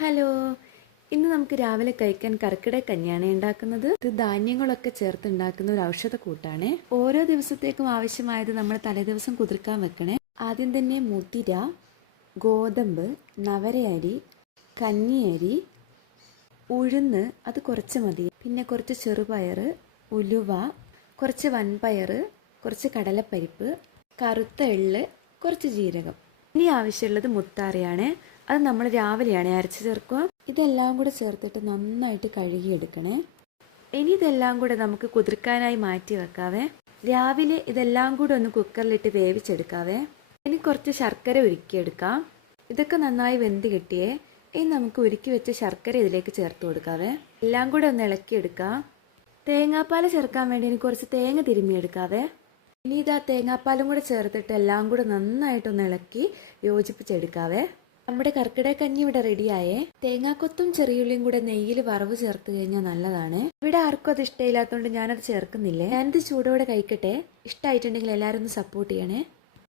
Hello, ഇന്ന് നമുക്ക് രാവിലെ കഴിക്കാൻ കർക്കിടക കഞ്ഞിയാണ് ഉണ്ടാക്കുന്നത്. ഇത് ധാന്യങ്ങളൊക്കെ ചേർത്ത് ഉണ്ടാക്കുന്ന ഒരു ഔഷധക്കൂട്ടാണ്. ഓരോ ദിവസത്തേക്കും ആവശ്യമായത് നമ്മൾ തലേദിവസം കുതിർക്കാൻ വെക്കണേ. ആദ്യം തന്നെ മുതിര, ഗോതമ്പ്, നവരയരി, കഞ്ഞിയരി, ഉഴുന്ന് അത് കുറച്ച് മതി. പിന്നെ കുറച്ച് ചെറുപയർ, ഉലുവ, കുറച്ച് വൻപയർ, കുറച്ച് കടലപ്പരിപ്പ്, കറുത്ത എള്ള്, കുറച്ച് ജീരകം. ഇനി ആവശ്യമുള്ളത് മുത്താറിയാണ്. അത് നമ്മൾ രാവിലെയാണ് അരച്ച് ചേർക്കുക. ഇതെല്ലാം കൂടെ ചേർത്തിട്ട് നന്നായിട്ട് കഴുകിയെടുക്കണേ. ഇനി ഇതെല്ലാം കൂടെ നമുക്ക് കുതിർക്കാനായി മാറ്റി വെക്കാവേ. രാവിലെ ഇതെല്ലാം കൂടെ ഒന്ന് കുക്കറിലിട്ട് വേവിച്ചെടുക്കാവേ. ഇനി കുറച്ച് ശർക്കര ഉരുക്കിയെടുക്കാം. ഇതൊക്കെ നന്നായി വെന്ത് കിട്ടിയേ. ഇനി നമുക്ക് ഉരുക്കി വെച്ച ശർക്കര ഇതിലേക്ക് ചേർത്ത് കൊടുക്കാവേ. എല്ലാം കൂടെ ഒന്ന് ഇളക്കിയെടുക്കാം. തേങ്ങാപ്പാൽ ചേർക്കാൻ വേണ്ടി ഇനി കുറച്ച് തേങ്ങ തിരുമ്മിയെടുക്കാവേ. ഇനി ഇതാ തേങ്ങാപ്പാലും കൂടെ ചേർത്തിട്ട് എല്ലാം കൂടെ നന്നായിട്ടൊന്ന് ഇളക്കി യോജിപ്പിച്ചെടുക്കാവേ. നമ്മുടെ കർക്കിടക കഞ്ഞി ഇവിടെ റെഡിയായേ. തേങ്ങാക്കൊത്തും ചെറിയുള്ളിയും കൂടെ നെയ്യിൽ വറവ് ചേർത്ത് കഴിഞ്ഞാൽ നല്ലതാണ്. ഇവിടെ ആർക്കും അത് ഇഷ്ടമില്ലാത്തതുകൊണ്ട് ഞാനത് ചേർക്കുന്നില്ലേ. ഞാനിത് ചൂടോടെ കഴിക്കട്ടെ. ഇഷ്ടമായിട്ടുണ്ടെങ്കിൽ എല്ലാവരും ഒന്ന് സപ്പോർട്ട് ചെയ്യണേ.